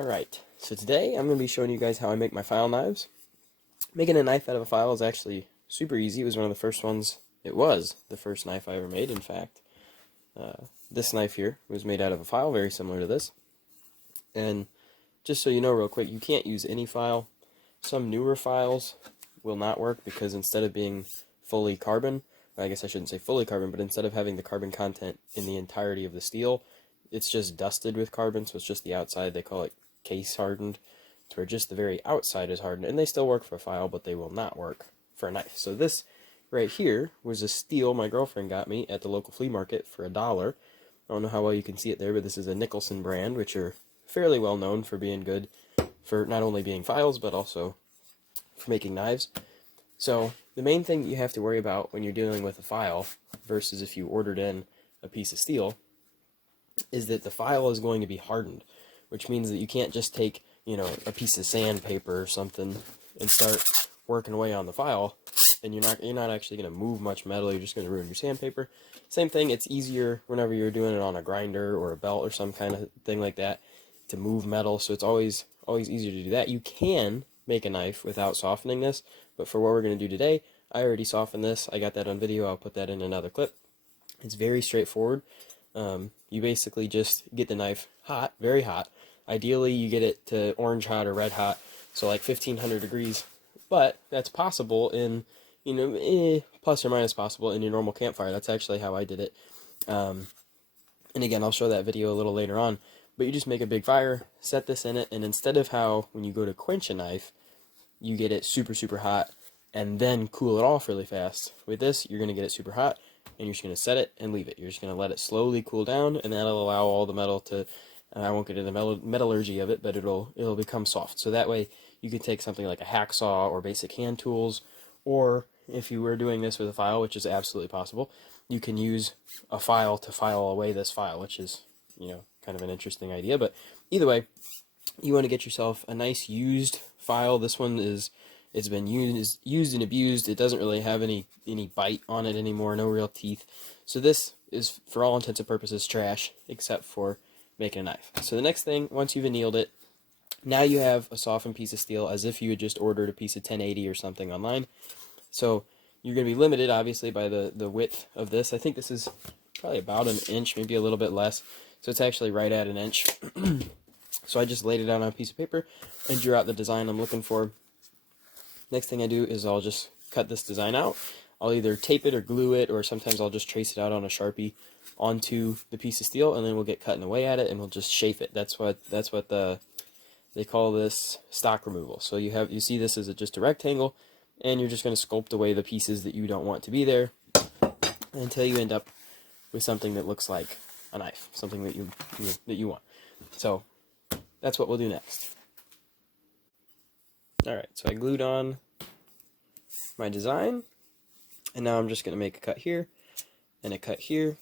Alright, so today I'm going to be showing you guys how I make my file knives. Making a knife out of a file is actually super easy. It was one of the first ones. It was the first knife I ever made, in fact. This knife here was made out of a file very similar to this. And just so you know real quick, you can't use any file. Some newer files will not work because instead of being fully carbon, I guess I shouldn't say fully carbon, but instead of having the carbon content in the entirety of the steel, it's just dusted with carbon, so it's just the outside. They call it case hardened, to where just the very outside is hardened, and they still work for a file, but they will not work for a knife. So this right here was a steel my girlfriend got me at the local flea market for $1. I don't know how well you can see it there, but this is a Nicholson brand, which are fairly well known for being good for not only being files, but also for making knives. So the main thing that you have to worry about when you're dealing with a file versus if you ordered in a piece of steel is that the file is going to be hardened, which means that you can't just take, a piece of sandpaper or something and start working away on the file, and you're not actually going to move much metal. You're just going to ruin your sandpaper. Same thing, it's easier whenever you're doing it on a grinder or a belt or some kind of thing like that to move metal, so it's always easier to do that. You can make a knife without softening this, but for what we're going to do today, I already softened this. I got that on video. I'll put that in another clip. It's very straightforward. You basically just get the knife hot, very hot. Ideally, you get it to orange hot or red hot, so like 1500 degrees. But that's possible in, plus or minus possible in your normal campfire. That's actually how I did it. And again, I'll show that video a little later on. But you just make a big fire, set this in it, and instead of how when you go to quench a knife, you get it super, super hot and then cool it off really fast. With this, you're going to get it super hot, and you're just going to set it and leave it. You're just going to let it slowly cool down, and that'll allow all the metal to, I won't get into the metallurgy of it, but it'll become soft. So that way you can take something like a hacksaw or basic hand tools, or if you were doing this with a file, which is absolutely possible, you can use a file to file away this file, which is, kind of an interesting idea. But either way, you want to get yourself a nice used file. This one it's been used and abused. It doesn't really have any bite on it anymore, no real teeth. So this is, for all intents and purposes, trash, except for making a knife. So the next thing, once you've annealed it, now you have a softened piece of steel as if you had just ordered a piece of 1080 or something online. So you're going to be limited, obviously, by the width of this. I think this is probably about an inch, maybe a little bit less. So it's actually right at an inch. So I just laid it out on a piece of paper and drew out the design I'm looking for. Next thing I do is I'll just cut this design out. I'll either tape it or glue it, or sometimes I'll just trace it out on a Sharpie onto the piece of steel, and then we'll get cutting away at it and we'll just shape it. That's what they call this stock removal. So you see this as just a rectangle, and you're just going to sculpt away the pieces that you don't want to be there until you end up with something that looks like a knife, something that you want. So that's what we'll do next. Alright, so I glued on my design, and now I'm just going to make a cut here, and a cut here,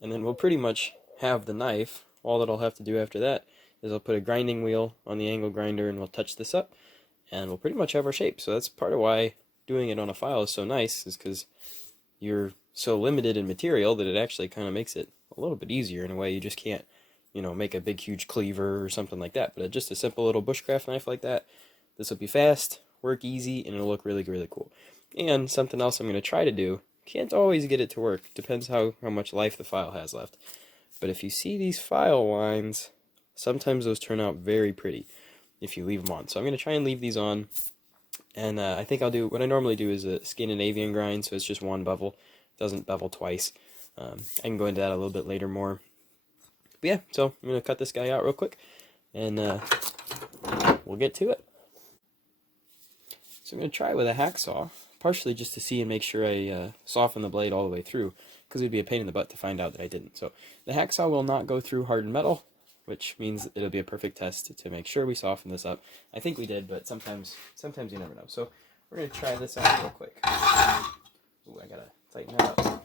and then we'll pretty much have the knife. All that I'll have to do after that is I'll put a grinding wheel on the angle grinder, and we'll touch this up, and we'll pretty much have our shape. So that's part of why doing it on a file is so nice, is because you're so limited in material that it actually kind of makes it a little bit easier in a way. You just can't, make a big huge cleaver or something like that. But just a simple little bushcraft knife like that, this will be fast, work easy, and it'll look really, really cool. And something else I'm going to try to do, can't always get it to work, depends how much life the file has left. But if you see these file lines, sometimes those turn out very pretty if you leave them on. So I'm going to try and leave these on. And I think I'll do, what I normally do is a Scandinavian grind, so it's just one bevel. It doesn't bevel twice. I can go into that a little bit later more. But yeah, so I'm going to cut this guy out real quick, and we'll get to it. So I'm going to try it with a hacksaw, partially just to see and make sure I soften the blade all the way through, because it would be a pain in the butt to find out that I didn't. So the hacksaw will not go through hardened metal, which means it'll be a perfect test to make sure we soften this up. I think we did, but sometimes you never know. So we're going to try this out real quick. Ooh, I got to tighten that up.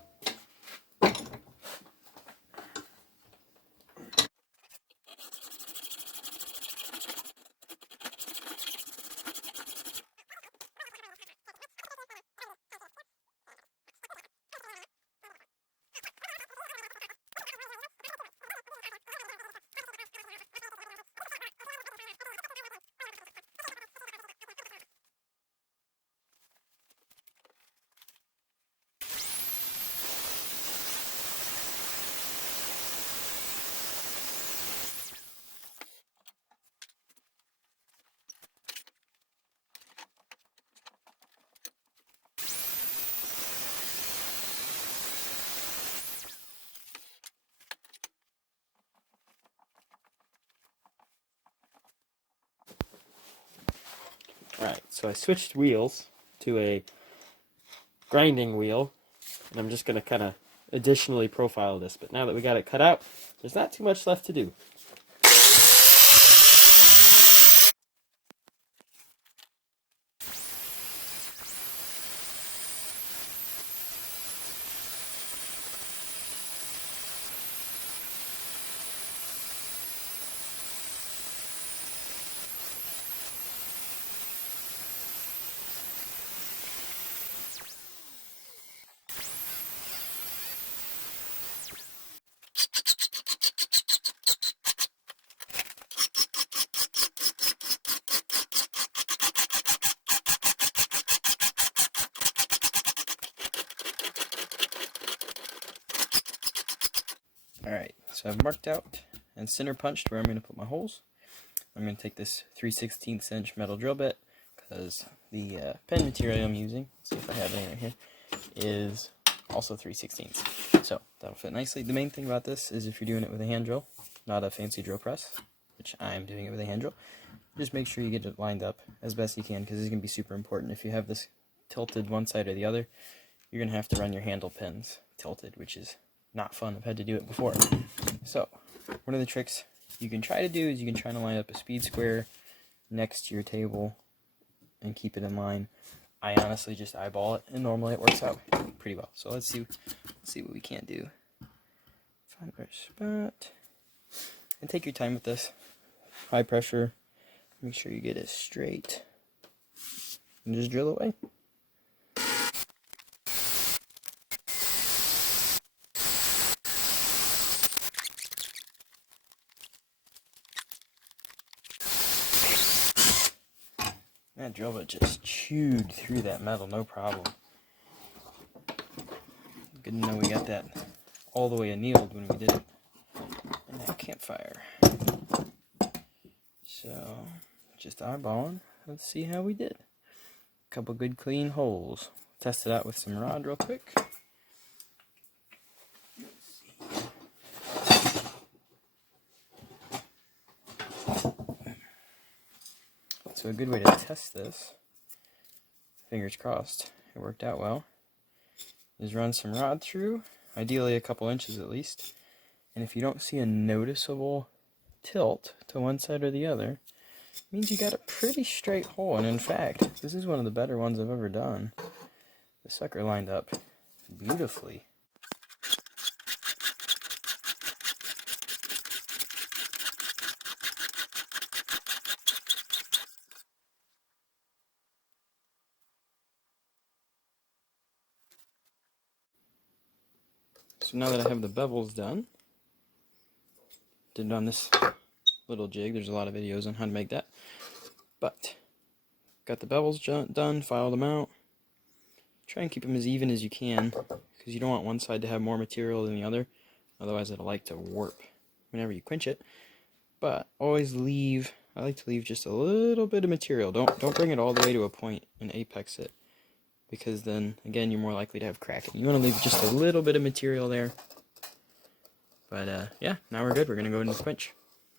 Alright, so I switched wheels to a grinding wheel, and I'm just going to kind of additionally profile this, but now that we got it cut out, there's not too much left to do. Alright, so I've marked out and center punched where I'm going to put my holes. I'm going to take this 3/16 inch metal drill bit, because the pen material I'm using, let's see if I have any right here, is also 3/16. So that'll fit nicely. The main thing about this is if you're doing it with a hand drill, not a fancy drill press, which I'm doing it with a hand drill, just make sure you get it lined up as best you can, because it's going to be super important. If you have this tilted one side or the other, you're going to have to run your handle pins tilted, which is not fun. I've had to do it before. So one of the tricks you can try to do is you can try to line up a speed square next to your table and keep it in line. I honestly just eyeball it, and normally it works out pretty well. So let's see what we can do. Find our spot and take your time with this. High pressure. Make sure you get it straight and just drill away. That drill bit just chewed through that metal, no problem. Good to know we got that all the way annealed when we did it in that campfire. So, just eyeballing. Let's see how we did. Couple good clean holes. Test it out with some rod real quick. So a good way to test this, fingers crossed, it worked out well, is run some rod through, ideally a couple inches at least, and if you don't see a noticeable tilt to one side or the other, it means you got a pretty straight hole. And in fact, this is one of the better ones I've ever done. The sucker lined up beautifully. So now that I have the bevels done, did it on this little jig. There's a lot of videos on how to make that. But got the bevels done, filed them out. Try and keep them as even as you can, because you don't want one side to have more material than the other. Otherwise it'll like to warp whenever you quench it. But always leave, I like to leave just a little bit of material. Don't bring it all the way to a point and apex it, because then again you're more likely to have cracking. You want to leave just a little bit of material there. But yeah, now we're good. We're gonna go into the quench,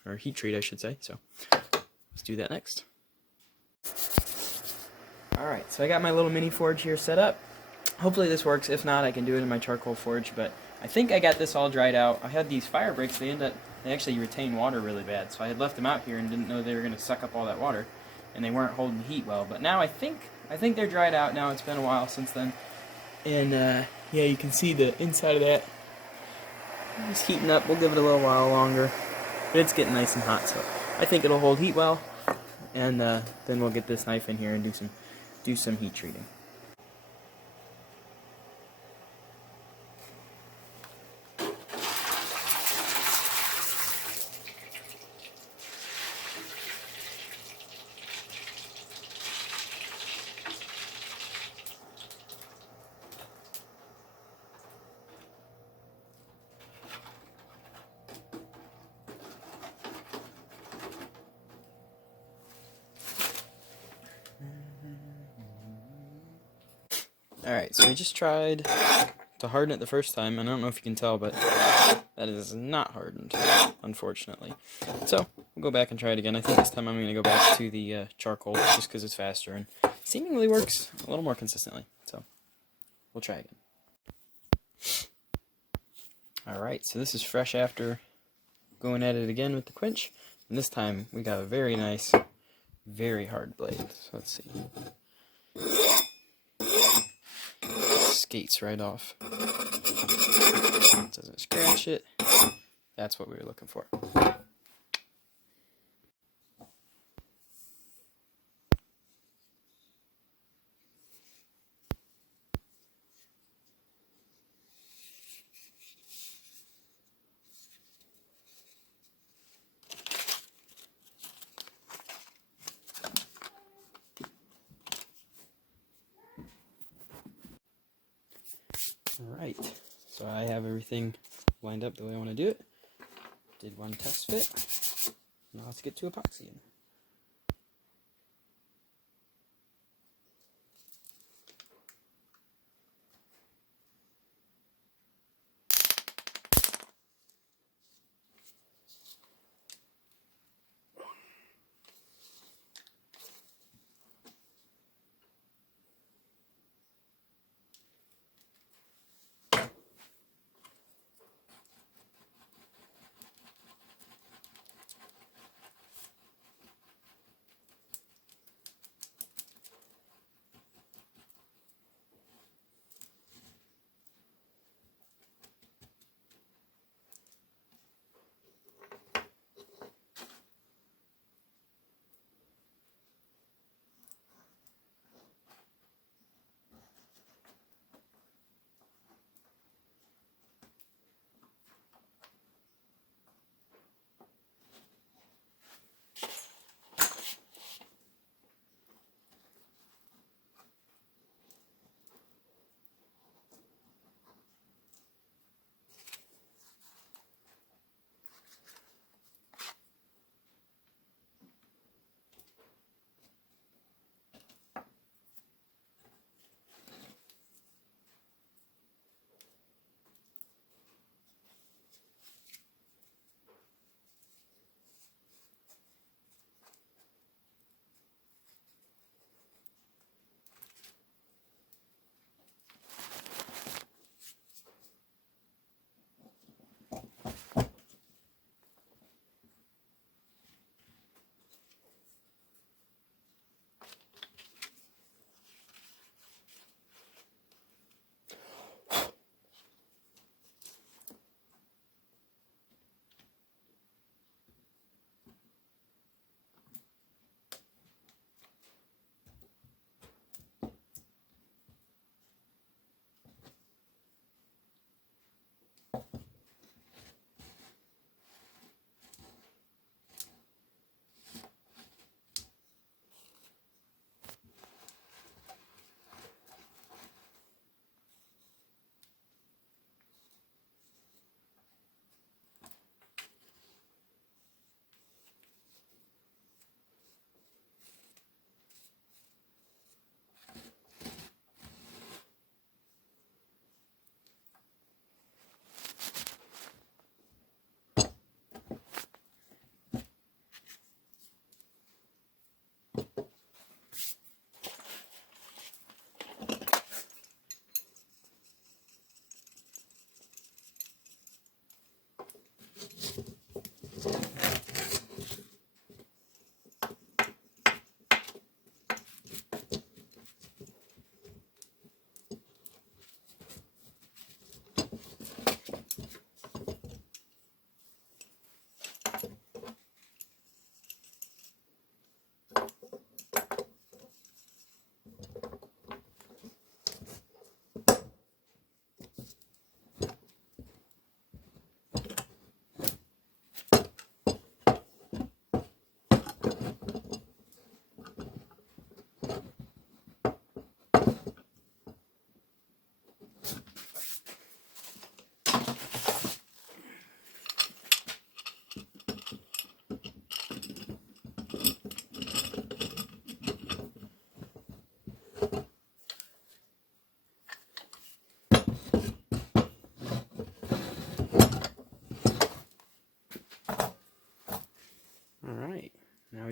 or heat treat I should say. So let's do that next. Alright, so I got my little mini forge here set up. Hopefully this works. If not, I can do it in my charcoal forge, but I think I got this all dried out. I had these fire breaks, they actually retain water really bad, so I had left them out here and didn't know they were going to suck up all that water, and they weren't holding heat well. But now I think they're dried out now. It's been a while since then. And yeah, you can see the inside of that. It's heating up. We'll give it a little while longer, but it's getting nice and hot, so I think it'll hold heat well. And then we'll get this knife in here and do some heat treating. Alright, so we just tried to harden it the first time, and I don't know if you can tell, but that is not hardened, unfortunately. So, we'll go back and try it again. I think this time I'm going to go back to the charcoal just because it's faster and seemingly works a little more consistently. So we'll try again. Alright, so this is fresh after going at it again with the quench. And this time we got a very nice, very hard blade. So let's see. Skates right off. Doesn't scratch it. That's what we were looking for. Alright, so I have everything lined up the way I want to do it. Did one test fit. Now let's get to epoxying.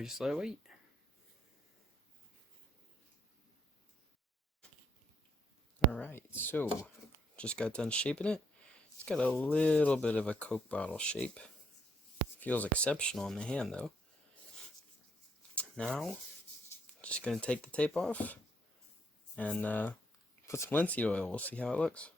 just let it wait. Alright, so just got done shaping it. It's got a little bit of a Coke bottle shape. Feels exceptional in the hand though. Now, just going to take the tape off and put some linseed oil. We'll see how it looks.